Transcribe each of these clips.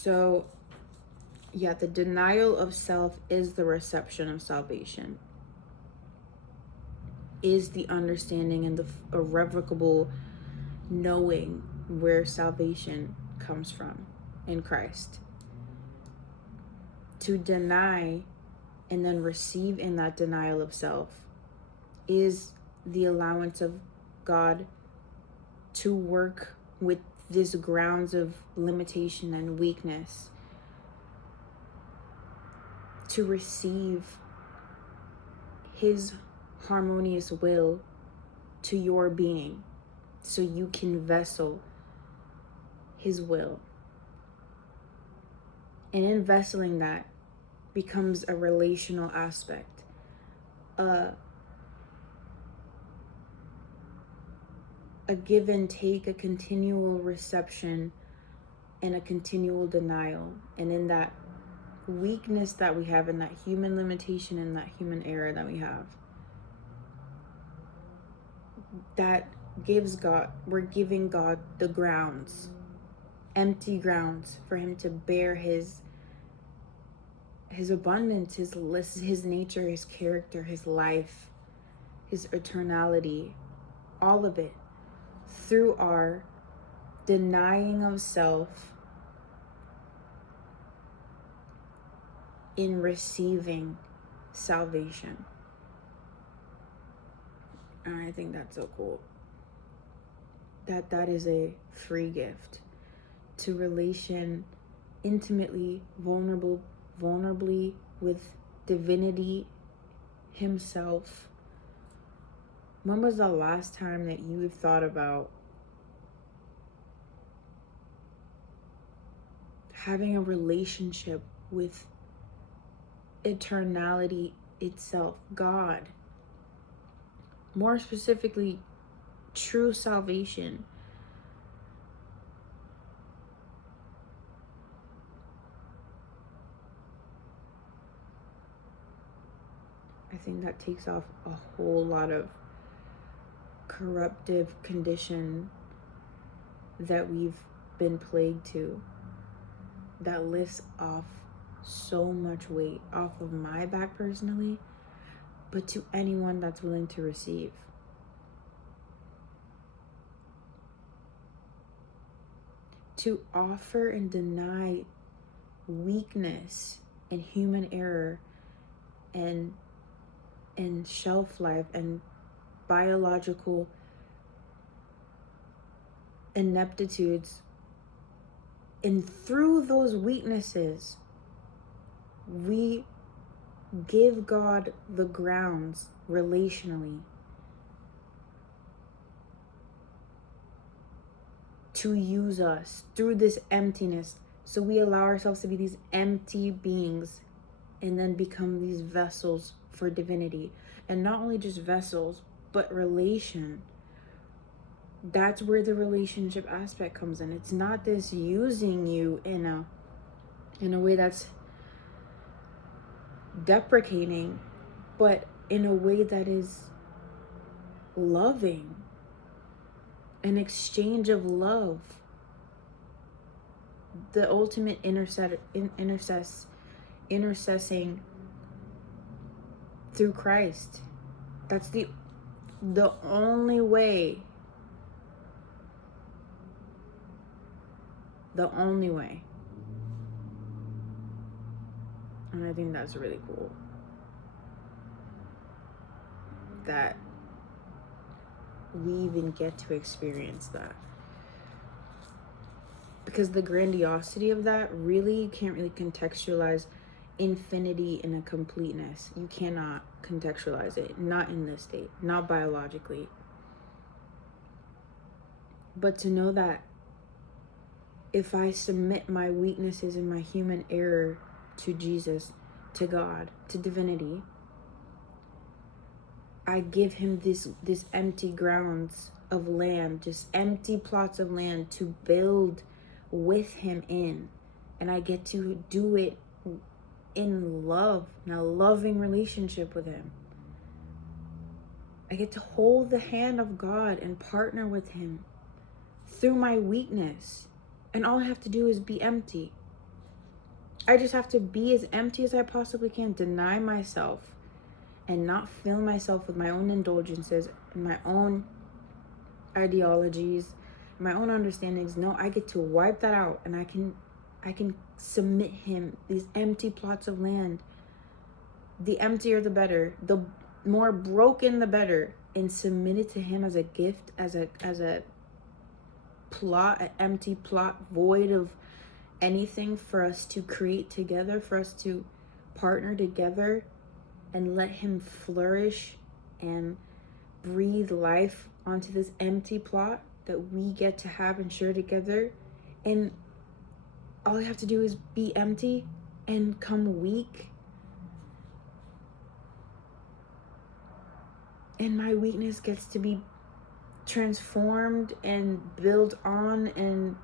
So, yeah, the denial of self is the reception of salvation, is the understanding and the irrevocable knowing where salvation comes from in Christ. To deny and then receive in that denial of self is the allowance of God to work with these grounds of limitation and weakness, to receive his harmonious will to your being so you can vessel his will. And in vesseling that becomes a relational aspect, a give and take, a continual reception and a continual denial. And in that weakness that we have, in that human limitation and that human error that we have, that gives God, we're giving God the grounds, empty grounds, for him to bear his abundance, his nature, his character, his life, his eternality, all of it, through our denying of self in receiving salvation. And I think that's so cool. That is a free gift to relation intimately, vulnerably with divinity himself. When was the last time that you've thought about having a relationship with eternality itself, God? More specifically, true salvation. I think that takes off a whole lot of corruptive condition that we've been plagued to, that lifts off so much weight off of my back personally, but to anyone that's willing to receive. To offer and deny weakness and human error and shelf life and biological ineptitudes, and through those weaknesses we give God the grounds relationally to use us through this emptiness. So we allow ourselves to be these empty beings and then become these vessels for divinity. And not only just vessels, but relation. That's where the relationship aspect comes in. It's not this using you in a way that's deprecating, but in a way that is loving, an exchange of love, the ultimate intercessing through Christ. That's the only way. The only way. And I think that's really cool. That we even get to experience that. Because the grandiosity of that really can't really contextualize infinity in a completeness. You cannot contextualize it. Not in this state. Not biologically. But to know that if I submit my weaknesses and my human error to Jesus, to God, to divinity, I give him this empty grounds of land, just empty plots of land to build with him in. And I get to do it in love, in a loving relationship with him. I get to hold the hand of God and partner with him through my weakness. And all I have to do is be empty. I just have to be as empty as I possibly can, deny myself, and not fill myself with my own indulgences and my own ideologies, my own understandings. No, I get to wipe that out, and I can submit him these empty plots of land. The emptier the better, the more broken the better, and submit it to him as a gift, as a plot, an empty plot void of anything for us to create together, for us to partner together and let him flourish and breathe life onto this empty plot that we get to have and share together. And all I have to do is be empty and come weak. And my weakness gets to be transformed and built on and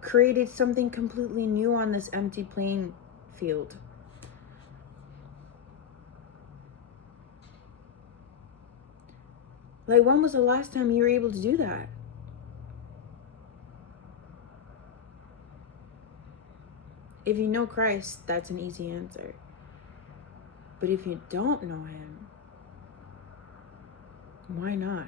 created something completely new on this empty playing field. Like, when was the last time you were able to do that? If you know Christ, that's an easy answer. But if you don't know him, why not?